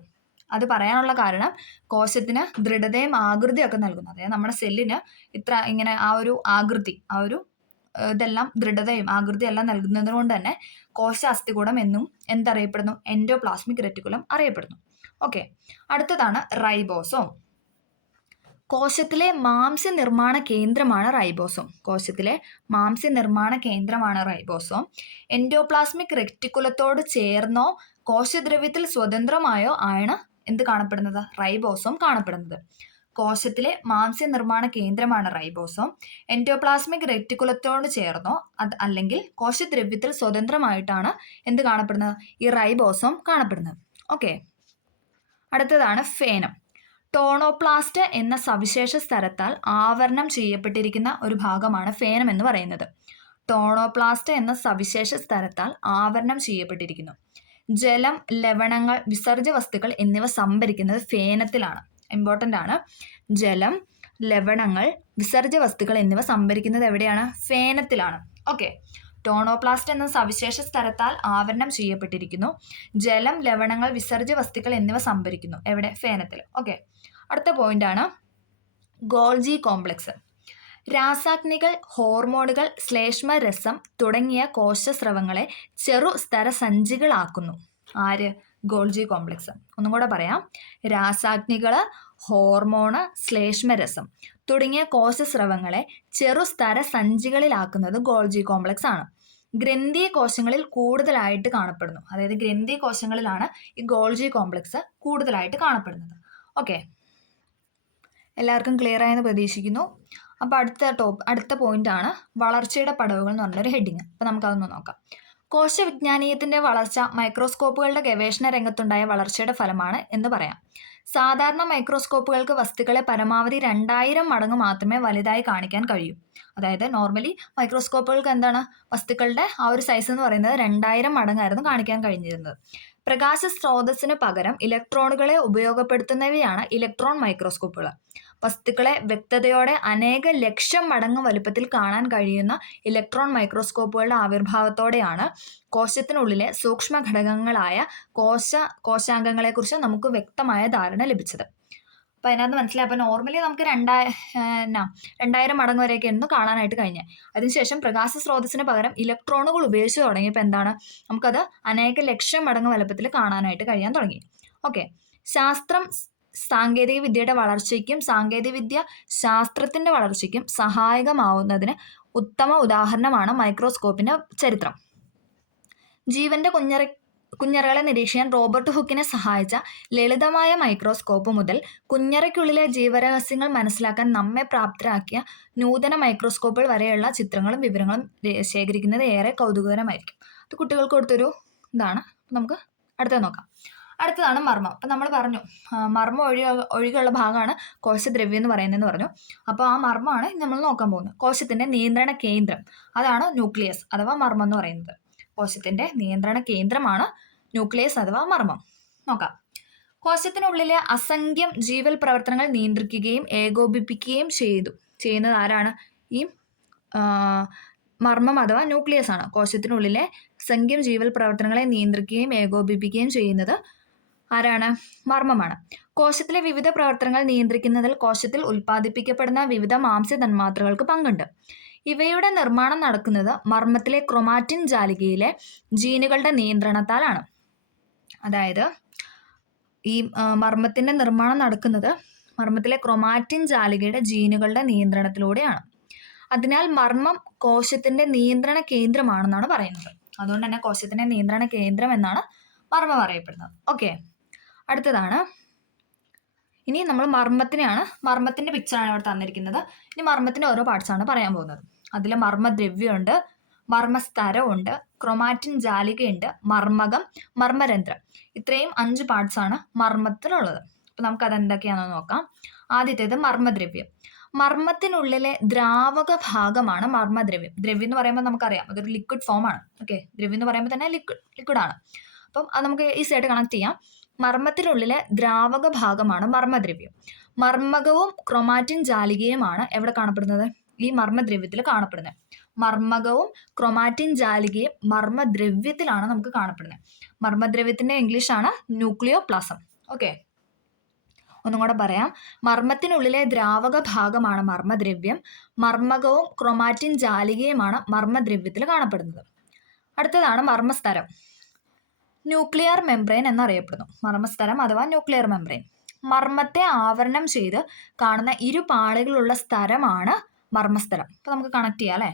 അത് പറയാനുള്ള കാരണം കോശത്തിന് ദൃഢതയും ആകൃതിയും ഒക്കെ നൽകുന്നു. അതായത് നമ്മുടെ സെല്ലിന് ഇങ്ങനെ ആ ഒരു ആകൃതി, ഇതെല്ലാം ദൃഢതയും ആകൃതിയും എല്ലാം നൽകുന്നത് കൊണ്ട് തന്നെ കോശാസ്ഥികൂടം എന്നും എന്തറിയപ്പെടുന്നു? എൻഡോപ്ലാസ്മിക് റെറ്റിക്കുലം അറിയപ്പെടുന്നു. ഓക്കെ, അടുത്തതാണ് റൈബോസോം. കോശത്തിലെ മാംസ്യനിർമ്മാണ കേന്ദ്രമാണ് റൈബോസോം. എൻഡോപ്ലാസ്മിക് റെറ്റിക്കുലത്തോട് ചേർന്നോ കോശദ്രവ്യത്തിൽ സ്വതന്ത്രമായോ ആണ് എന്ത് കാണപ്പെടുന്നത്? റൈബോസോം കാണപ്പെടുന്നത്. കോശത്തിലെ മാംസ്യനിർമ്മാണ കേന്ദ്രമാണ് റൈബോസോം. എൻഡോപ്ലാസ്മിക് റെറ്റിക്കുലത്തോട് ചേർന്നോ അല്ലെങ്കിൽ കോശദ്രവ്യത്തിൽ സ്വതന്ത്രമായിട്ടാണ് എന്ത് കാണപ്പെടുന്നത്? ഈ റൈബോസോം കാണപ്പെടുന്നത്. ഓക്കെ, അടുത്തതാണ് ഫേനം. ടോണോപ്ലാസ്റ്റ് എന്ന സവിശേഷ സ്ഥലത്താൽ ആവരണം ചെയ്യപ്പെട്ടിരിക്കുന്ന ഒരു ഭാഗമാണ് ഫേനം എന്ന് പറയുന്നത്. ടോണോപ്ലാസ്റ്റ് എന്ന സവിശേഷ സ്ഥലത്താൽ ആവരണം ചെയ്യപ്പെട്ടിരിക്കുന്നു. ജലം, ലവണങ്ങൾ, വിസർജ്യ വസ്തുക്കൾ എന്നിവ സംഭരിക്കുന്നത് ഫേനത്തിലാണ്. ഇമ്പോർട്ടൻ്റ് ആണ്. ജലം, ലവണങ്ങൾ, വിസർജ്യ വസ്തുക്കൾ എന്നിവ സംഭരിക്കുന്നത് എവിടെയാണ്? ഫേനത്തിലാണ്. ഓക്കെ, ടോണോപ്ലാസ്റ്റ് എന്ന സവിശേഷ സ്ഥലത്താൽ ആവരണം ചെയ്യപ്പെട്ടിരിക്കുന്നു. ജലം, ലവണങ്ങൾ, വിസർജ്യ വസ്തുക്കൾ എന്നിവ സംഭരിക്കുന്നു എവിടെ? ഫേനത്തിൽ. ഓക്കെ, അടുത്ത പോയിന്റാണ് ഗോൾജി കോംപ്ലക്സ്. രാസാഗ്നികൾ, ഹോർമോണുകൾ, ശ്ലേഷ്മരസം തുടങ്ങിയ കോശസ്രവങ്ങളെ ചെറുസ്തരസഞ്ചികളാക്കുന്നു. ആര്? Golgi complex. ഒന്നും കൂടെ പറയാം. രാസാഗ്നികൾ, ഹോർമോണ്, ശ്ലേഷ്മരസം തുടങ്ങിയ കോശസ്രവങ്ങളെ ചെറുസ്തരസഞ്ചികളിലാക്കുന്നത് ഗോൾജി കോംപ്ലക്സ് ആണ്. ഗ്രന്ഥി കോശങ്ങളിൽ കൂടുതലായിട്ട് കാണപ്പെടുന്നു. അതായത് ഗ്രന്ഥി കോശങ്ങളിലാണ് ഈ ഗോൾജി കോംപ്ലക്സ് കൂടുതലായിട്ട് കാണപ്പെടുന്നത്. ഓക്കെ, എല്ലാവർക്കും ക്ലിയർ ആയെന്ന് പ്രതീക്ഷിക്കുന്നു. അപ്പോൾ അടുത്ത പോയിന്റാണ് വളർച്ചയുടെ പടവുകൾ എന്ന് പറഞ്ഞൊരു ഹെഡിങ്. അപ്പോൾ നമുക്കതൊന്ന് നോക്കാം. കോശവിജ്ഞാനീയത്തിൻ്റെ വളർച്ച മൈക്രോസ്കോപ്പുകളുടെ ഗവേഷണ രംഗത്തുണ്ടായ വളർച്ചയുടെ ഫലമാണ് എന്ന് പറയാം. സാധാരണ മൈക്രോസ്കോപ്പുകൾക്ക് വസ്തുക്കളെ പരമാവധി 2000 മടങ്ങ് മാത്രമേ വലുതായി കാണിക്കാൻ കഴിയൂ. അതായത് നോർമലി മൈക്രോസ്കോപ്പുകൾക്ക് എന്താണ് വസ്തുക്കളുടെ ആ ഒരു സൈസ് എന്ന് പറയുന്നത് 2000 മടങ്ങായിരുന്നു കാണിക്കാൻ കഴിഞ്ഞിരുന്നത്. പ്രകാശ സ്രോതസ്സിന് പകരം ഇലക്ട്രോണുകളെ ഉപയോഗപ്പെടുത്തുന്നവയാണ് ഇലക്ട്രോൺ മൈക്രോസ്കോപ്പുകൾ. വസ്തുക്കളെ വ്യക്തതയോടെ അനേക ലക്ഷം മടങ്ങ് വലുപ്പത്തിൽ കാണാൻ കഴിയുന്ന ഇലക്ട്രോൺ മൈക്രോസ്കോപ്പുകളുടെ ആവിർഭാവത്തോടെയാണ് കോശത്തിനുള്ളിലെ സൂക്ഷ്മ ഘടകങ്ങളായ കോശാംഗങ്ങളെക്കുറിച്ച് നമുക്ക് വ്യക്തമായ ധാരണ ലഭിച്ചത്. അപ്പോൾ അതിനകത്ത് മനസ്സിലായി. അപ്പോൾ നോർമലി നമുക്ക് 2000 മടങ്ങ് വരെയൊക്കെയായിരുന്നു കാണാനായിട്ട് കഴിഞ്ഞത്. അതിനുശേഷം പ്രകാശ സ്രോതസ്സിന് പകരം ഇലക്ട്രോണുകൾ ഉപയോഗിച്ച് തുടങ്ങിയപ്പോൾ എന്താണ്, നമുക്കത് അനേക ലക്ഷം മടങ്ങ് വലുപ്പത്തിൽ കാണാനായിട്ട് കഴിയാൻ തുടങ്ങി. ഓക്കെ, ശാസ്ത്രം സാങ്കേതിക വിദ്യയുടെ വളർച്ചയ്ക്കും സാങ്കേതികവിദ്യ ശാസ്ത്രത്തിൻ്റെ വളർച്ചയ്ക്കും സഹായകമാവുന്നതിന് ഉത്തമ ഉദാഹരണമാണ് മൈക്രോസ്കോപ്പിൻ്റെ ചരിത്രം. ജീവന്റെ കുഞ്ഞറകളെ നിരീക്ഷിക്കാൻ റോബർട്ട് ഹുക്കിനെ സഹായിച്ച ലളിതമായ മൈക്രോസ്കോപ്പ് മുതൽ കുഞ്ഞറയ്ക്കുള്ളിലെ ജീവരഹസ്യങ്ങൾ മനസ്സിലാക്കാൻ നമ്മെ പ്രാപ്തരാക്കിയ നൂതന മൈക്രോസ്കോപ്പുകൾ വരെയുള്ള ചിത്രങ്ങളും വിവരങ്ങളും ശേഖരിക്കുന്നത് ഏറെ കൗതുകകരമായിരിക്കും. അത് കുട്ടികൾക്ക് കൊടുത്തൊരു ഇതാണ്. നമുക്ക് അടുത്തത് നോക്കാം. അടുത്തതാണ് മർമ്മം. അപ്പം നമ്മൾ പറഞ്ഞു മർമ്മം ഒഴികെയുള്ള ഭാഗമാണ് കോശദ്രവ്യം എന്ന് പറയുന്നതെന്ന് പറഞ്ഞു. അപ്പോൾ ആ മർമ്മമാണ് നമ്മൾ നോക്കാൻ പോകുന്നത്. കോശത്തിൻ്റെ നിയന്ത്രണ കേന്ദ്രം, അതാണ് ന്യൂക്ലിയസ് അഥവാ മർമ്മം എന്ന് പറയുന്നത്. കോശത്തിൻ്റെ നിയന്ത്രണ കേന്ദ്രമാണ് ന്യൂക്ലിയസ് അഥവാ മർമ്മം. നോക്കാം. കോശത്തിനുള്ളിലെ അസംഖ്യം ജീവൽ പ്രവർത്തനങ്ങൾ നിയന്ത്രിക്കുകയും ഏകോപിപ്പിക്കുകയും ചെയ്യുന്നത് ആരാണ്? ഈ മർമ്മം അഥവാ ന്യൂക്ലിയസ് ആണ്. കോശത്തിനുള്ളിലെ അസംഖ്യം ജീവൽ പ്രവർത്തനങ്ങളെ നിയന്ത്രിക്കുകയും ഏകോപിപ്പിക്കുകയും ചെയ്യുന്നത് ആരാണ്? മർമ്മമാണ്. കോശത്തിലെ വിവിധ പ്രവർത്തനങ്ങൾ നിയന്ത്രിക്കുന്നതിൽ കോശത്തിൽ ഉൽപ്പാദിപ്പിക്കപ്പെടുന്ന വിവിധ മാംസ്യ തന്മാത്രകൾക്ക് പങ്കുണ്ട്. ഇവയുടെ നിർമ്മാണം നടക്കുന്നത് മർമ്മത്തിലെ ക്രൊമാറ്റിൻ ജാലികയിലെ ജീനുകളുടെ നിയന്ത്രണത്താലാണ്. അതായത് ഈ മർമ്മത്തിൻ്റെ നിർമ്മാണം നടക്കുന്നത് മർമ്മത്തിലെ ക്രൊമാറ്റിൻ ജാലികയുടെ ജീനുകളുടെ നിയന്ത്രണത്തിലൂടെയാണ്. അതിനാൽ മർമ്മം കോശത്തിൻ്റെ നിയന്ത്രണ കേന്ദ്രമാണെന്നാണ് പറയുന്നത്. അതുകൊണ്ട് തന്നെ കോശത്തിൻ്റെ നിയന്ത്രണ കേന്ദ്രം എന്നാണ് മർമ്മം അറിയപ്പെടുന്നത്. ഓക്കെ, അടുത്തതാണ്. ഇനി നമ്മൾ മർമ്മത്തിൻ്റെ പിക്ചറാണ് ഇവിടെ തന്നിരിക്കുന്നത്. ഇനി മർമ്മത്തിൻ്റെ ഓരോ പാർട്സാണ് പറയാൻ പോകുന്നത്. അതിൽ മർമ്മദ്രവ്യമുണ്ട്, മർമ്മസ്തരമുണ്ട്, ക്രൊമാറ്റിൻ ജാലികയുണ്ട്, മർമ്മകം, മർമ്മരന്ധ്രം. ഇത്രയും 5 പാർട്സാണ് മർമ്മത്തിലുള്ളത്. അപ്പോൾ നമുക്കത് എന്തൊക്കെയാണെന്ന് നോക്കാം. ആദ്യത്തേത് മർമ്മദ്രവ്യം. മർമ്മത്തിനുള്ളിലെ ദ്രാവക ഭാഗമാണ് മർമ്മദ്രവ്യം. ദ്രവ്യം എന്ന് പറയുമ്പോൾ നമുക്കറിയാം അതൊരു ലിക്വിഡ് ഫോമാണ്. ഓക്കെ, ദ്രവ്യം എന്ന് പറയുമ്പോൾ തന്നെ ലിക്വിഡാണ്. അപ്പം അത് നമുക്ക് ഈസി ആയിട്ട് കണക്ട് ചെയ്യാം. മർമ്മത്തിനുള്ളിലെ ദ്രാവക ഭാഗമാണ് മർമ്മദ്രവ്യം. മർമ്മകവും ക്രൊമാറ്റിൻ ജാലികയുമാണ് എവിടെ കാണപ്പെടുന്നത്? ഈ മർമ്മദ്രവ്യത്തിൽ കാണപ്പെടുന്നത്. മർമ്മകവും ക്രൊമാറ്റിൻ ജാലികയും മർമ്മദ്രവ്യത്തിലാണ് നമുക്ക് കാണപ്പെടുന്നത്. മർമ്മദ്രവ്യത്തിൻ്റെ ഇംഗ്ലീഷാണ് ന്യൂക്ലിയോപ്ലാസം. ഓക്കെ, ഒന്നും കൂടെ പറയാം. മർമ്മത്തിനുള്ളിലെ ദ്രാവക ഭാഗമാണ് മർമ്മദ്രവ്യം. മർമ്മകവും ക്രൊമാറ്റിൻ ജാലികയുമാണ് മർമ്മദ്രവ്യത്തിൽ കാണപ്പെടുന്നത്. അടുത്തതാണ് മർമ്മസ്തരം. ന്യൂക്ലിയർ മെംബ്രെയിൻ എന്നറിയപ്പെടുന്നു. മർമ്മസ്തരം അഥവാ ന്യൂക്ലിയർ മെംബ്രെയിൻ. മർമ്മത്തെ ആവരണം ചെയ്ത് കാണുന്ന ഇരുപാളികളുള്ള സ്ഥലമാണ് മർമ്മസ്തരം. അപ്പോൾ നമുക്ക് കണക്ട് ചെയ്യാം അല്ലേ?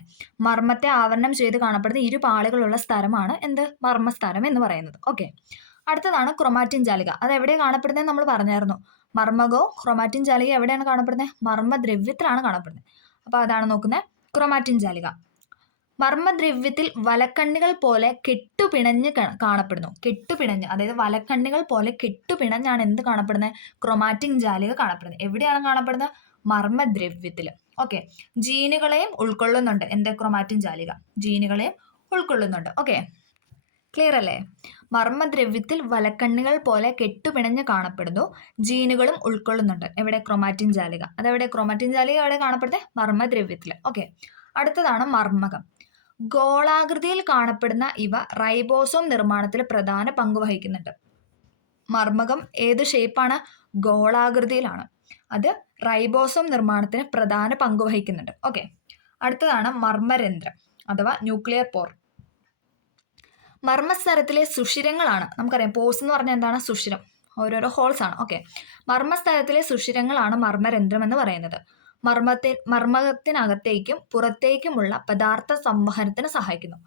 മർമ്മത്തെ ആവരണം ചെയ്ത് കാണപ്പെടുന്ന ഇരുപാളികളുള്ള സ്ഥലമാണ് എന്ത്? മർമ്മസ്തരം എന്ന് പറയുന്നത്. ഓക്കെ, അടുത്തതാണ് ക്രൊമാറ്റിൻ ജാലിക. അത് എവിടെയാണ് കാണപ്പെടുന്നത് നമ്മൾ പറഞ്ഞായിരുന്നു. മർമ്മകവും ക്രൊമാറ്റിൻ ജാലിക എവിടെയാണ് കാണപ്പെടുന്നത്? മർമ്മദ്രവ്യത്തിലാണ് കാണപ്പെടുന്നത്. അപ്പോൾ അതാണ് നോക്കുന്നത്, ക്രൊമാറ്റിൻ ജാലിക. മർമ്മദ്രവ്യത്തിൽ വലക്കണ്ണികൾ പോലെ കെട്ടുപിണഞ്ഞ് കാണപ്പെടുന്നു. കെട്ടുപിണഞ്ഞ്, അതായത് വലക്കണ്ണികൾ പോലെ കെട്ടുപിണഞ്ഞാണ് എന്ത് കാണപ്പെടുന്നത്? ക്രൊമാറ്റിൻ ജാലിക കാണപ്പെടുന്നത്. എവിടെയാണ് കാണപ്പെടുന്നത്? മർമ്മദ്രവ്യത്തിൽ. ഓക്കെ, ജീനുകളെയും ഉൾക്കൊള്ളുന്നുണ്ട് എന്ത്? ക്രൊമാറ്റിൻ ജാലിക ജീനുകളെയും ഉൾക്കൊള്ളുന്നുണ്ട്. ഓക്കെ, ക്ലിയർ അല്ലേ? മർമ്മദ്രവ്യത്തിൽ വലക്കണ്ണികൾ പോലെ കെട്ടുപിണഞ്ഞ് കാണപ്പെടുന്നു, ജീനുകളും ഉൾക്കൊള്ളുന്നുണ്ട്. എവിടെ? ക്രൊമാറ്റിൻ ജാലിക. അതെവിടെ? ക്രൊമാറ്റിൻ ജാലിക എവിടെ കാണപ്പെടുന്നത്? മർമ്മദ്രവ്യത്തിൽ. ഓക്കെ, അടുത്തതാണ് മർമ്മകം. ഗോളാകൃതിയിൽ കാണപ്പെടുന്ന ഇവ റൈബോസോം നിർമ്മാണത്തിൽ പ്രധാന പങ്ക് വഹിക്കുന്നുണ്ട്. മർമ്മകം ഏത് ഷേപ്പാണ്? ഗോളാകൃതിയിലാണ്. അത് റൈബോസോം നിർമ്മാണത്തിന് പ്രധാന പങ്ക് വഹിക്കുന്നുണ്ട്. ഓക്കെ, അടുത്തതാണ് മർമ്മരന്ധ്രം അഥവാ ന്യൂക്ലിയർ പോർ. മർമ്മസ്തരത്തിലെ സുഷിരങ്ങളാണ്, നമുക്കറിയാം പോസ് എന്ന് പറഞ്ഞാൽ എന്താണ്? സുഷിരം, ഓരോരോ ഹോൾസ് ആണ്. ഓക്കെ, മർമ്മസ്തരത്തിലെ സുഷിരങ്ങളാണ് മർമ്മരന്ധ്രം എന്ന് പറയുന്നത്. മർമ്മകത്തിനകത്തേക്കും പുറത്തേക്കുമുള്ള പദാർത്ഥ സംവഹനത്തിന് സഹായിക്കുന്നു.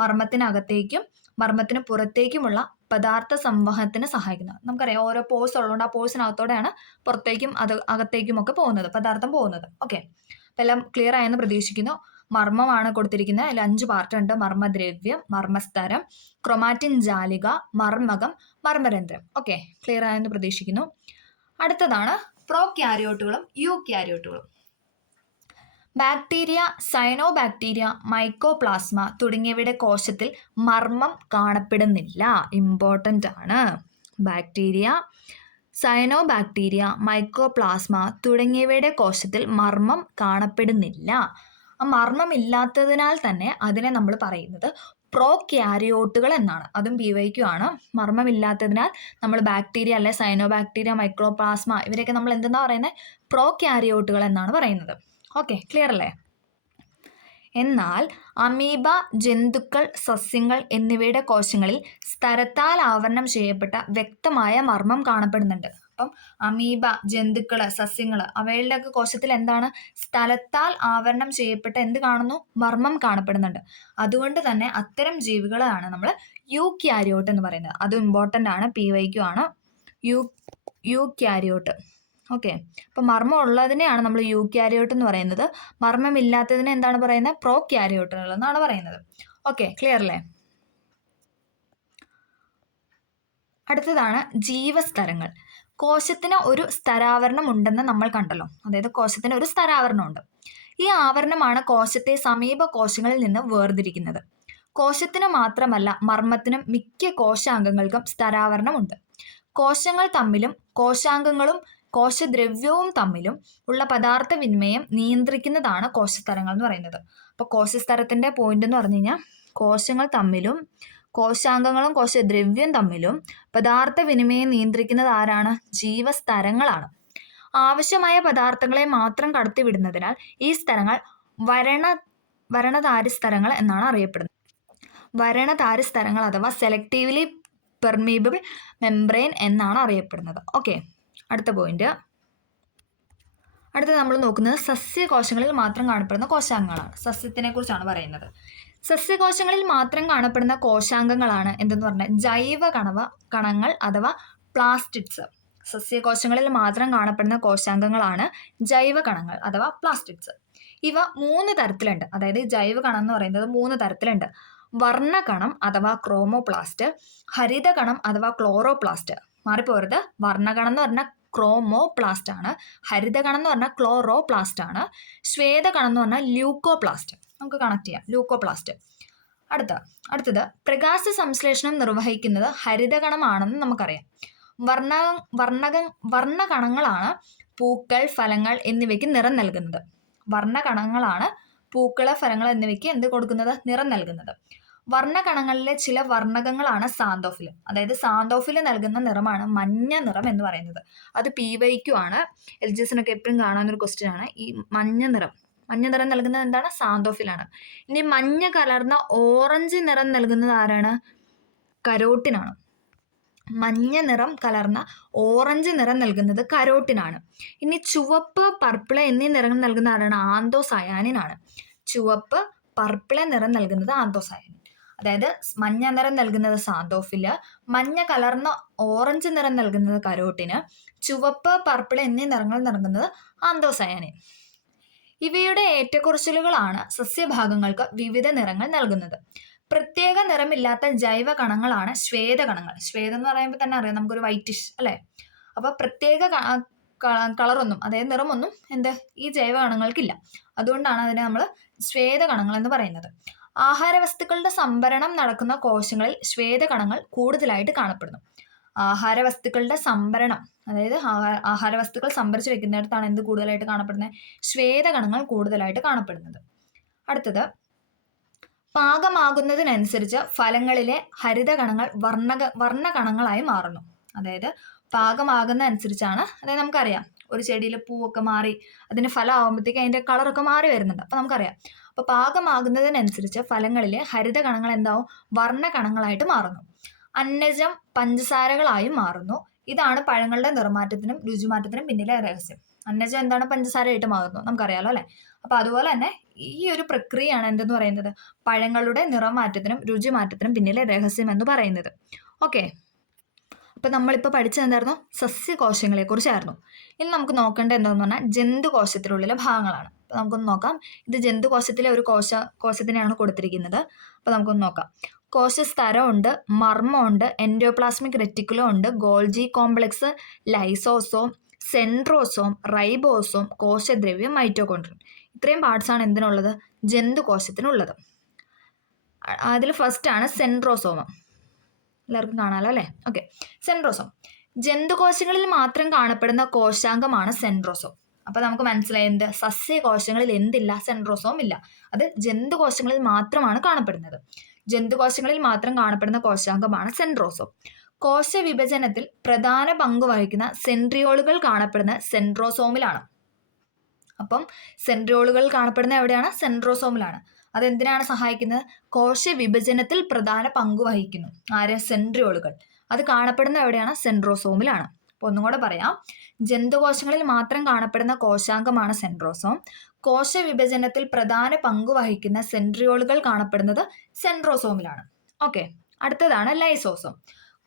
മർമ്മത്തിനകത്തേക്കും മർമ്മത്തിന് പുറത്തേക്കുമുള്ള പദാർത്ഥ സംവഹനത്തിന് സഹായിക്കുന്നു. നമുക്കറിയാം ഓരോ പോഴ്സ് ഉള്ളതുകൊണ്ട് ആ പോഴ്സിനകത്തോടെയാണ് പുറത്തേക്കും അകത്തേക്കും ഒക്കെ പോകുന്നത്, പദാർത്ഥം പോകുന്നത്. ഓക്കെ, അപ്പം എല്ലാം ക്ലിയർ ആയെന്ന് പ്രതീക്ഷിക്കുന്നു. മർമ്മമാണ് കൊടുത്തിരിക്കുന്നത്. അതിൽ 5 പാർട്ടുണ്ട്. മർമ്മദ്രവ്യം, മർമ്മസ്തരം, ക്രൊമാറ്റിൻ ജാലിക, മർമ്മകം, മർമ്മരന്ധ്രം. ഓക്കെ, ക്ലിയർ ആയെന്ന് പ്രതീക്ഷിക്കുന്നു. അടുത്തതാണ് പ്രോക്യാരിയോട്ടുകളും യൂക്യാരിയോട്ടുകളും. ബാക്ടീരിയ, സയനോബാക്ടീരിയ, മൈക്കോപ്ലാസ്മ തുടങ്ങിയവയുടെ കോശത്തിൽ മർമ്മം കാണപ്പെടുന്നില്ല. ഇമ്പോർട്ടൻ്റ് ആണ്. ബാക്ടീരിയ, സയനോബാക്ടീരിയ, മൈക്കോപ്ലാസ്മ തുടങ്ങിയവയുടെ കോശത്തിൽ മർമ്മം കാണപ്പെടുന്നില്ല. ആ മർമ്മമില്ലാത്തതിനാൽ തന്നെ അതിനെ നമ്മൾ പറയുന്നത് പ്രോക്യാരിയോട്ടുകൾ എന്നാണ്. അതും PYQ ആണ്. മർമ്മമില്ലാത്തതിനാൽ നമ്മൾ ബാക്ടീരിയ അല്ലെ സൈനോബാക്ടീരിയ, മൈക്രോപ്ലാസ്മ ഇവരെയൊക്കെ നമ്മൾ എന്തെന്നാ പറയുന്നത്? പ്രോക്യാരിയോട്ടുകൾ എന്നാണ് പറയുന്നത്. ഓക്കെ, ക്ലിയർ അല്ലേ? എന്നാൽ അമീബ, ജന്തുക്കൾ, സസ്യങ്ങൾ എന്നിവയുടെ കോശങ്ങളിൽ സ്തരത്താൽ ആവരണം ചെയ്യപ്പെട്ട വ്യക്തമായ മർമ്മം കാണപ്പെടുന്നുണ്ട്. അപ്പം അമീബ, ജന്തുക്കൾ, സസ്യങ്ങൾ അവയുടെയൊക്കെ കോശത്തിൽ എന്താണ്? സ്ഥലത്താൽ ആവരണം ചെയ്യപ്പെട്ട എന്ത് കാണുന്നു? മർമ്മം കാണപ്പെടുന്നുണ്ട്. അതുകൊണ്ട് തന്നെ അത്തരം ജീവികളാണ് നമ്മൾ യൂക്യാരിയോട്ട് എന്ന് പറയുന്നത്. അതും ഇമ്പോർട്ടൻ്റ് ആണ്, PYQ ആണ്. യൂക്യാരിയോട്ട്. ഓക്കെ, അപ്പം മർമ്മം ഉള്ളതിനെയാണ് നമ്മൾ യൂക്യാരിയോട്ട് എന്ന് പറയുന്നത്. മർമ്മമില്ലാത്തതിനെ എന്താണ് പറയുന്നത്? പ്രോക്യാരിയോട്ടുകൾ എന്നാണ് പറയുന്നത്. ഓക്കെ, ക്ലിയർ അല്ലേ? അടുത്തതാണ് ജീവസ്തരങ്ങൾ. കോശത്തിന് ഒരു സ്തരാവരണം ഉണ്ടെന്ന് നമ്മൾ കണ്ടല്ലോ. അതായത് കോശത്തിന് ഒരു സ്തരാവരണമുണ്ട്. ഈ ആവരണമാണ് കോശത്തെ സമീപ കോശങ്ങളിൽ നിന്ന് വേർതിരിക്കുന്നത്. കോശത്തിന് മാത്രമല്ല മർമ്മത്തിനും മിക്ക കോശാംഗങ്ങൾക്കും സ്തരാവരണമുണ്ട്. കോശങ്ങൾ തമ്മിലും കോശാംഗങ്ങളും കോശദ്രവ്യവും തമ്മിലും ഉള്ള പദാർത്ഥ വിനിമയം നിയന്ത്രിക്കുന്നതാണ് കോശസ്തരങ്ങൾ എന്ന് പറയുന്നത്. അപ്പോൾ കോശസ്തരത്തിൻ്റെ പോയിന്റ് എന്ന് പറഞ്ഞു കഴിഞ്ഞാൽ കോശങ്ങൾ തമ്മിലും കോശാംഗങ്ങളും കോശദ്രവ്യം തമ്മിലും പദാർത്ഥ വിനിമയം നിയന്ത്രിക്കുന്നത് ആരാണ്? ജീവസ്തരങ്ങളാണ്. ആവശ്യമായ പദാർത്ഥങ്ങളെ മാത്രം കടത്തിവിടുന്നതിനാൽ ഈ സ്തരങ്ങൾ വരണധാരിസ്തരങ്ങൾ എന്നാണ് അറിയപ്പെടുന്നത്. വരണധാരിസ്തരങ്ങൾ അഥവാ സെലക്റ്റീവ്ലി പെർമീബിൾ മെംബ്രെയിൻ എന്നാണ് അറിയപ്പെടുന്നത്. ഓക്കെ, അടുത്ത പോയിന്റ്. അടുത്ത നമ്മൾ നോക്കുന്നത് സസ്യകോശങ്ങളിൽ മാത്രം കാണപ്പെടുന്ന കോശാംഗങ്ങളാണ്. സസ്യത്തിനെ കുറിച്ചാണ് പറയുന്നത്. സസ്യകോശങ്ങളിൽ മാത്രം കാണപ്പെടുന്ന കോശാംഗങ്ങളാണ് എന്തെന്ന് പറഞ്ഞാൽ ജൈവ കണങ്ങൾ അഥവാ പ്ലാസ്റ്റിഡ്സ്. സസ്യകോശങ്ങളിൽ മാത്രം കാണപ്പെടുന്ന കോശാംഗങ്ങളാണ് ജൈവ കണങ്ങൾ അഥവാ പ്ലാസ്റ്റിഡ്സ്. ഇവ 3 തരത്തിലുണ്ട്. അതായത് ജൈവ കണം എന്ന് പറയുന്നത് 3 തരത്തിലുണ്ട്. വർണ്ണകണം അഥവാ ക്രോമോപ്ലാസ്റ്റ്, ഹരിതകണം അഥവാ ക്ലോറോപ്ലാസ്റ്റ്. മാറിപ്പോരുത്, വർണ്ണകണം എന്ന് പറഞ്ഞാൽ ക്രോമോപ്ലാസ്റ്റ് ആണ്, ഹരിതകണം എന്ന് പറഞ്ഞാൽ ക്ലോറോപ്ലാസ്റ്റ് ആണ്, ശ്വേതകണം എന്ന് പറഞ്ഞാൽ ല്യൂക്കോപ്ലാസ്റ്റ്. നമുക്ക് കണക്ട് ചെയ്യാം, ല്യൂക്കോപ്ലാസ്റ്റ്. അടുത്തത് പ്രകാശ സംശ്ലേഷണം നിർവഹിക്കുന്നത് ഹരിതകണമാണെന്ന് നമുക്കറിയാം. വർണ്ണകണങ്ങളാണ് പൂക്കൾ, ഫലങ്ങൾ എന്നിവയ്ക്ക് നിറം നൽകുന്നത്. വർണ്ണകണങ്ങളാണ് പൂക്കള്, ഫലങ്ങൾ എന്നിവയ്ക്ക് എന്ത് കൊടുക്കുന്നത്? നിറം നൽകുന്നത്. വർണ്ണകണങ്ങളിലെ ചില വർണ്ണകങ്ങളാണ് സാന്തോഫിൽ. അതായത് സാന്തോഫിൽ നൽകുന്ന നിറമാണ് മഞ്ഞ നിറം എന്ന് പറയുന്നത്. അത് PYQ ആണ്. LGSനൊക്കെ എപ്പോഴും കാണാവുന്നൊരു ക്വസ്റ്റ്യൻ ആണ്. ഈ മഞ്ഞ നിറം നൽകുന്നത് എന്താണ്? സാന്തോഫിലാണ്. ഇനി മഞ്ഞ കലർന്ന ഓറഞ്ച് നിറം നൽകുന്നത് ആരാണ്? കരോട്ടിനാണ്. മഞ്ഞ നിറം കലർന്ന ഓറഞ്ച് നിറം നൽകുന്നത് കരോട്ടിനാണ്. ഇനി ചുവപ്പ്, പർപ്പിള എന്നീ നിറങ്ങൾ നൽകുന്ന ആരാണ്? ആന്തോസയാനിനാണ്. ചുവപ്പ്, പർപ്പിള നിറം നൽകുന്നത് ആന്തോസയാനിൻ. അതായത് മഞ്ഞ നിറം നൽകുന്നത് സാന്തോഫില്, മഞ്ഞ കലർന്ന ഓറഞ്ച് നിറം നൽകുന്നത് കരോട്ടിന്, ചുവപ്പ്, പർപ്പിള എന്നീ നിറങ്ങൾ നൽകുന്നത് ആന്തോസയാനിൻ. ഇവയുടെ ഏറ്റക്കുറച്ചിലുകളാണ് സസ്യഭാഗങ്ങൾക്ക് വിവിധ നിറങ്ങൾ നൽകുന്നത്. പ്രത്യേക നിറമില്ലാത്ത ജൈവ കണങ്ങളാണ് ശ്വേതകണങ്ങൾ. ശ്വേതം എന്ന് പറയുമ്പോൾ തന്നെ അറിയാം, നമുക്കൊരു വൈറ്റിഷ് അല്ലേ? അപ്പോൾ പ്രത്യേക കളറൊന്നും, അതായത് നിറമൊന്നും ഈ ജൈവ കണങ്ങൾക്കില്ല. അതുകൊണ്ടാണ് അതിനെ നമ്മൾ ശ്വേതകണങ്ങൾ എന്ന് പറയുന്നത്. ആഹാരവസ്തുക്കളുടെ സംഭരണം നടക്കുന്ന കോശങ്ങളിൽ ശ്വേതകണങ്ങൾ കൂടുതലായിട്ട് കാണപ്പെടുന്നു. ആഹാരവസ്തുക്കളുടെ സംഭരണം, അതായത് ആഹാരവസ്തുക്കൾ സംഭരിച്ചു വെക്കുന്നിടത്താണ് എന്ത് കൂടുതലായിട്ട് കാണപ്പെടുന്നത്? ശ്വേതകണങ്ങൾ കൂടുതലായിട്ട് കാണപ്പെടുന്നത്. അടുത്തത്, പാകമാകുന്നതിനനുസരിച്ച് ഫലങ്ങളിലെ ഹരിതകണങ്ങൾ വർണ്ണകണങ്ങളായി മാറുന്നു. അതായത് പാകമാകുന്ന അനുസരിച്ചാണ്, അതായത് നമുക്കറിയാം ഒരു ചെടിയിൽ പൂവൊക്കെ മാറി അതിന് ഫലം ആകുമ്പോഴത്തേക്ക് അതിൻ്റെ കളറൊക്കെ മാറി വരുന്നുണ്ട്. അപ്പോൾ നമുക്കറിയാം, അപ്പോൾ പാകമാകുന്നതിനനുസരിച്ച് ഫലങ്ങളിലെ ഹരിതകണങ്ങൾ എന്താവും? വർണ്ണകണങ്ങളായിട്ട് മാറുന്നു. അന്നജം പഞ്ചസാരകളായും മാറുന്നു. ഇതാണ് പഴങ്ങളുടെ നിറമാറ്റത്തിനും രുചിമാറ്റത്തിനും പിന്നിലെ രഹസ്യം. അന്നജം എന്താണ്? പഞ്ചസാരയായിട്ട് മാറുന്നു, നമുക്കറിയാലോ അല്ലേ? അപ്പോൾ അതുപോലെ തന്നെ ഈ ഒരു പ്രക്രിയയാണ് എന്തെന്ന് പറയുന്നത്? പഴങ്ങളുടെ നിറമാറ്റത്തിനും രുചിമാറ്റത്തിനും പിന്നിലെ രഹസ്യം എന്ന് പറയുന്നത്. ഓക്കെ, അപ്പം നമ്മളിപ്പോൾ പഠിച്ചത് എന്തായിരുന്നു? സസ്യകോശങ്ങളെ കുറിച്ചായിരുന്നു. ഇനി നമുക്ക് നോക്കേണ്ടത് എന്താണെന്ന് പറഞ്ഞാൽ ജന്തുകോശത്തിനുള്ളിലെ ഭാഗങ്ങളാണ്. അപ്പോൾ നമുക്കൊന്ന് നോക്കാം. ഇത് ജന്തുകോശത്തിലെ ഒരു കോശത്തിനെയാണ് കൊടുത്തിരിക്കുന്നത്. അപ്പോൾ നമുക്കൊന്ന് നോക്കാം. കോശസ്തരമുണ്ട്, മർമ്മമുണ്ട്, എൻഡോപ്ലാസ്മിക് റെറ്റിക്കുലം ഉണ്ട്, Golgi complex, lysosome, centrosome, ribosome, കോശദ്രവ്യം, മൈറ്റോകോൺട്രിയം. ഇത്രയും പാർട്സാണ് എന്തിനുള്ളത്? ജന്തുകോശത്തിനുള്ളത്. അതിൽ ഫസ്റ്റാണ് സെൻട്രോസോമം. എല്ലാവർക്കും കാണാമല്ലോ അല്ലേ? Okay, centrosome. ജന്തുകോശങ്ങളിൽ മാത്രം കാണപ്പെടുന്ന കോശാംഗമാണ് സെൻട്രോസോം. അപ്പോൾ നമുക്ക് മനസ്സിലായി എന്ത്, സസ്യകോശങ്ങളിൽ എന്തില്ല, സെൻട്രോസോം ഇല്ല. അത് ജന്തുകോശങ്ങളിൽ മാത്രമാണ് കാണപ്പെടുന്നത്. ജന്തുകോശങ്ങളിൽ മാത്രം കാണപ്പെടുന്ന കോശാംഗമാണ് സെൻട്രോസോം. കോശവിഭജനത്തിൽ പ്രധാന പങ്ക് വഹിക്കുന്ന സെൻട്രിയോളുകൾ കാണപ്പെടുന്നത് സെൻട്രോസോമിലാണ്. അപ്പം സെൻട്രിയോളുകൾ കാണപ്പെടുന്ന എവിടെയാണ്? സെൻട്രോസോമിലാണ്. അതെന്തിനാണ് സഹായിക്കുന്നത്? കോശവിഭജനത്തിൽ പ്രധാന പങ്ക് വഹിക്കുന്നു. ആര്? സെൻട്രിയോളുകൾ. അത് കാണപ്പെടുന്ന എവിടെയാണ്? സെൻട്രോസോമിലാണ്. അപ്പോൾ ഒന്നും കൂടെ പറയാം. ജന്തുകോശങ്ങളിൽ മാത്രം കാണപ്പെടുന്ന കോശാംഗമാണ് സെൻട്രോസോം. കോശവിഭജനത്തിൽ പ്രധാന പങ്ക് വഹിക്കുന്ന സെൻട്രിയോളുകൾ കാണപ്പെടുന്നത് സെൻട്രോസോമിലാണ്. ഓക്കെ, അടുത്തതാണ് ലൈസോസോം.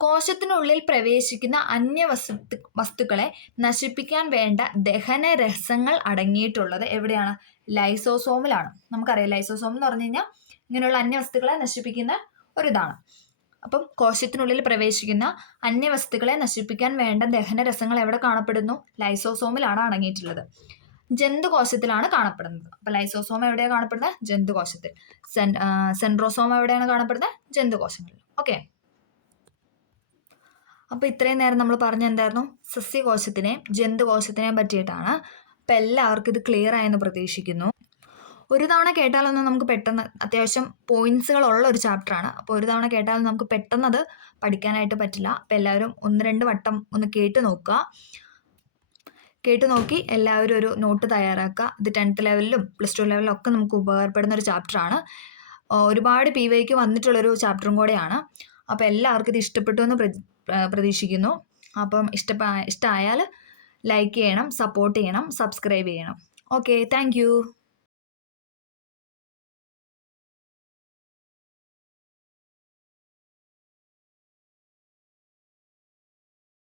കോശത്തിനുള്ളിൽ പ്രവേശിക്കുന്ന വസ്തുക്കളെ നശിപ്പിക്കാൻ വേണ്ട ദഹനരസങ്ങൾ അടങ്ങിയിട്ടുള്ളത് എവിടെയാണ്? ലൈസോസോമിലാണ്. നമുക്കറിയാം ലൈസോസോം എന്ന് പറഞ്ഞു കഴിഞ്ഞാൽ ഇങ്ങനെയുള്ള അന്യവസ്തുക്കളെ നശിപ്പിക്കുന്ന ഒരിതാണ്. അപ്പം കോശത്തിനുള്ളിൽ പ്രവേശിക്കുന്ന അന്യവസ്തുക്കളെ നശിപ്പിക്കാൻ വേണ്ട ദഹനരസങ്ങൾ എവിടെ കാണപ്പെടുന്നു? ലൈസോസോമിലാണ് അടങ്ങിയിട്ടുള്ളത്. ജന്തുകോശത്തിലാണ് കാണപ്പെടുന്നത്. അപ്പം ലൈസോസോം എവിടെയാണ് കാണപ്പെടുന്നത്? ജന്തുകോശത്തിൽ. സെൻട്രോസോം എവിടെയാണ് കാണപ്പെടുന്നത്? ജന്തുകോശങ്ങളിൽ. ഓക്കെ, അപ്പോൾ ഇത്രയും നേരം നമ്മൾ പറഞ്ഞ എന്തായിരുന്നു? സസ്യകോശത്തിനെയും ജന്തുകോശത്തിനെയും പറ്റിയിട്ടാണ്. അപ്പം എല്ലാവർക്കും ഇത് ക്ലിയർ ആയെന്ന് പ്രതീക്ഷിക്കുന്നു. ഒരു തവണ കേട്ടാലൊന്നും നമുക്ക് പെട്ടെന്ന്, അത്യാവശ്യം പോയിന്റ്സുകളുള്ള ഒരു ചാപ്റ്ററാണ്. അപ്പോൾ ഒരു തവണ കേട്ടാലും നമുക്ക് പെട്ടെന്നത് പഠിക്കാനായിട്ട് പറ്റില്ല. അപ്പോൾ എല്ലാവരും 1-2 വട്ടം ഒന്ന് കേട്ട് നോക്കി എല്ലാവരും ഒരു നോട്ട് തയ്യാറാക്കുക. ഇത് 10th ലെവലിലും +2 ലെവലിലും ഒക്കെ നമുക്ക് ഉപകാരപ്പെടുന്ന ഒരു ചാപ്റ്ററാണ്. ഒരുപാട് PYQ വന്നിട്ടുള്ളൊരു ചാപ്റ്ററും കൂടെയാണ്. അപ്പോൾ എല്ലാവർക്കും ഇത് ഇഷ്ടപ്പെട്ടു എന്ന് പ്രതീക്ഷിക്കുന്നു. അപ്പം ഇഷ്ടമായാൽ ലൈക്ക് ചെയ്യണം, സപ്പോർട്ട് ചെയ്യണം, സബ്സ്ക്രൈബ് ചെയ്യണം. Okay, thank